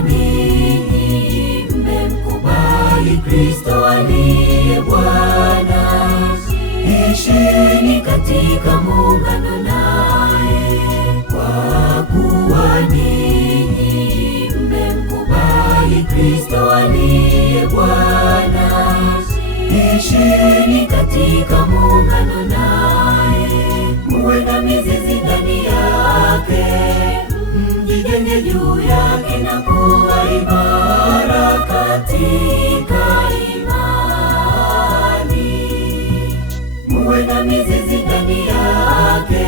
ninyi mmemkubali Kristo aliye Bwana, ishini katika muungano naye. Kwa kuwa ninyi mmemkubali Kristo aliye Bwana, ishini katika muungano naye. Muwe na mizizi ndani yake, mjijenge juu yake na kuwa imara katika imani. Muwe na mizizi ndani yake,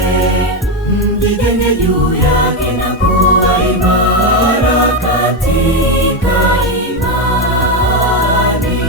mjijenge juu yake na kuwa imara katika imani.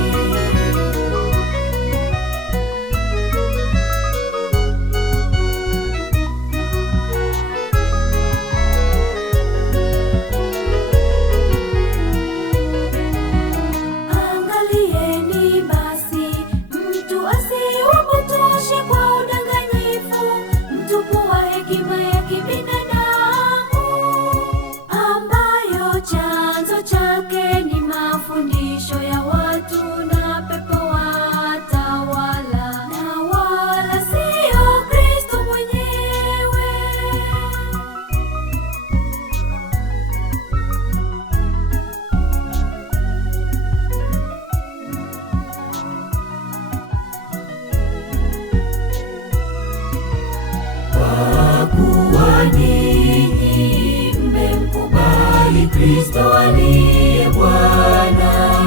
Ninyi mmemkubali Kristo aliye Bwana,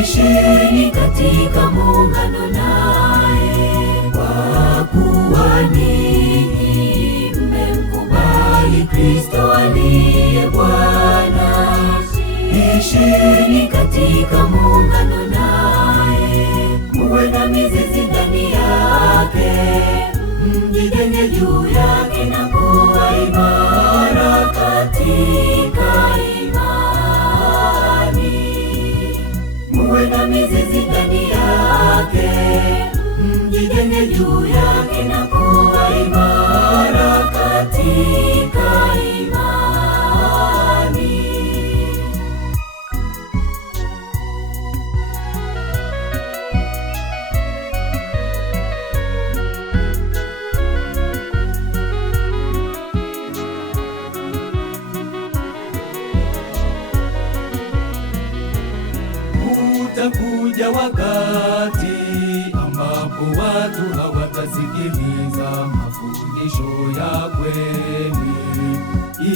ishini katika muungano naye. Kwa kuwa ninyi mmemkubali Kristo aliye Bwana, ishini katika muungano naye. Muwe na mizizi ndani yake, mjijenge juu yake na kuwa imara katika imani. Muwe na mizizi ndani yake, mjijenge juu yake na kuwa imara katika imani. Utakuja wakati ambapo watu hawatasikiliza mafundisho ya kweli,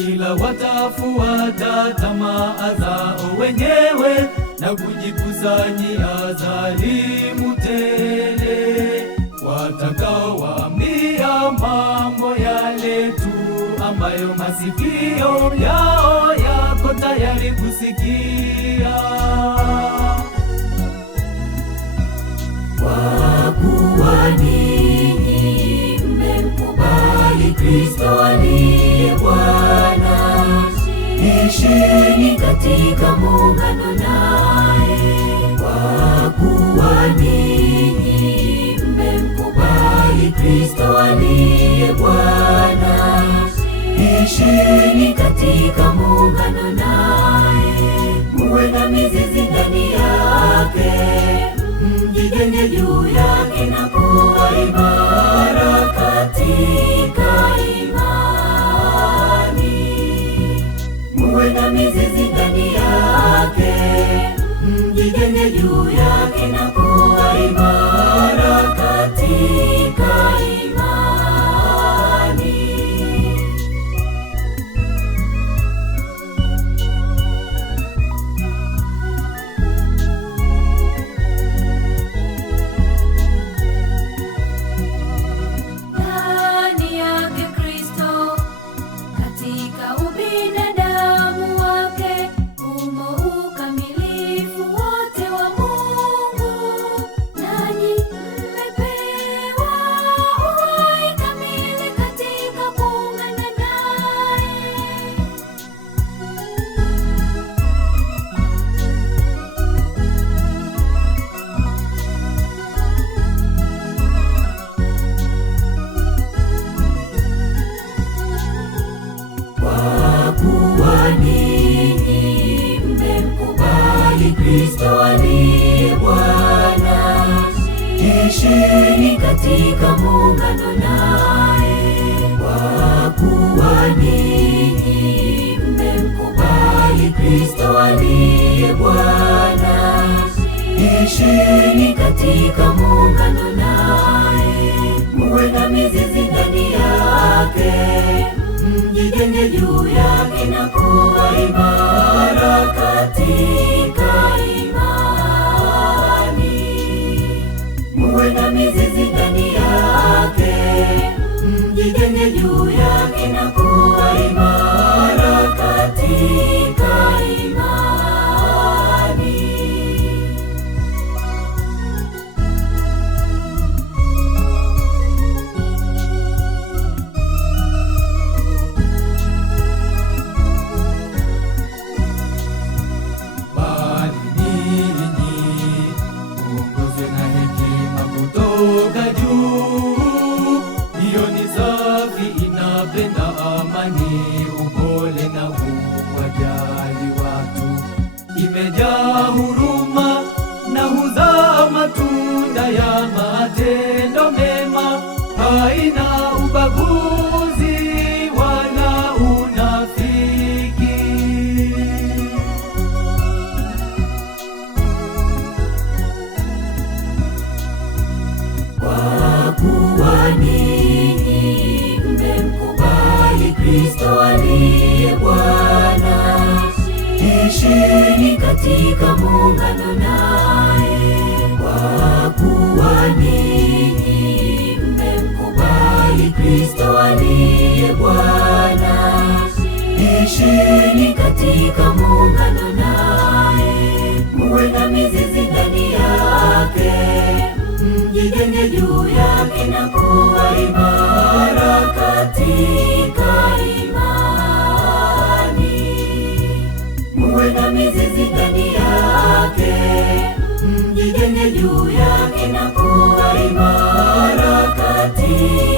ila watafuata tamaa zao wenyewe na kujikusanyia dhalimu tele, watakaowaambia mambo yale tu ambayo masikio yao yako tayari kusikia. Kwa kuwa ninyi mmemkubali Kristo aliye Bwana, ishini katika muungano naye. Kwa kuwa ninyi mmemkubali Kristo aliye Bwana, ishini katika muungano naye. Muwe na mizizi ndani yake, mjijenge juu yake na kuwa imara katika imani. Muwe na mizizi ndani yake, mjijenge juu yake na kuwa imara katika imani. Kristo aliye Bwana. Ishini katika muungano naye, kwa kuwa ninyi mmemkubali Kristo aliye Bwana. Ishini katika muungano naye, muwe na mizizi ndani yake, mjijenge juu yake na kuwa imara katika imani. Muwe na mizizi ndani yake, mjijenge juu yake na kuwa imara katika imani. Upole na kuwajali watu, imejaa huruma na huzaa matunda ya matendo mema, haina ubaguzi wala unafiki. Kwa kuwa ninyi mmemkubali Kristo aliye Bwana. Ishini katika muungano naye, kwa kuwa ninyi mmemkubali Kristo aliye Bwana. Ishini katika muungano naye, muwe na mizizi ndani yake, mjijenge juu yake na kuwa imara katika imani. Muwe na mizizi ndani yake, mjijenge juu yake na kuwa imara katika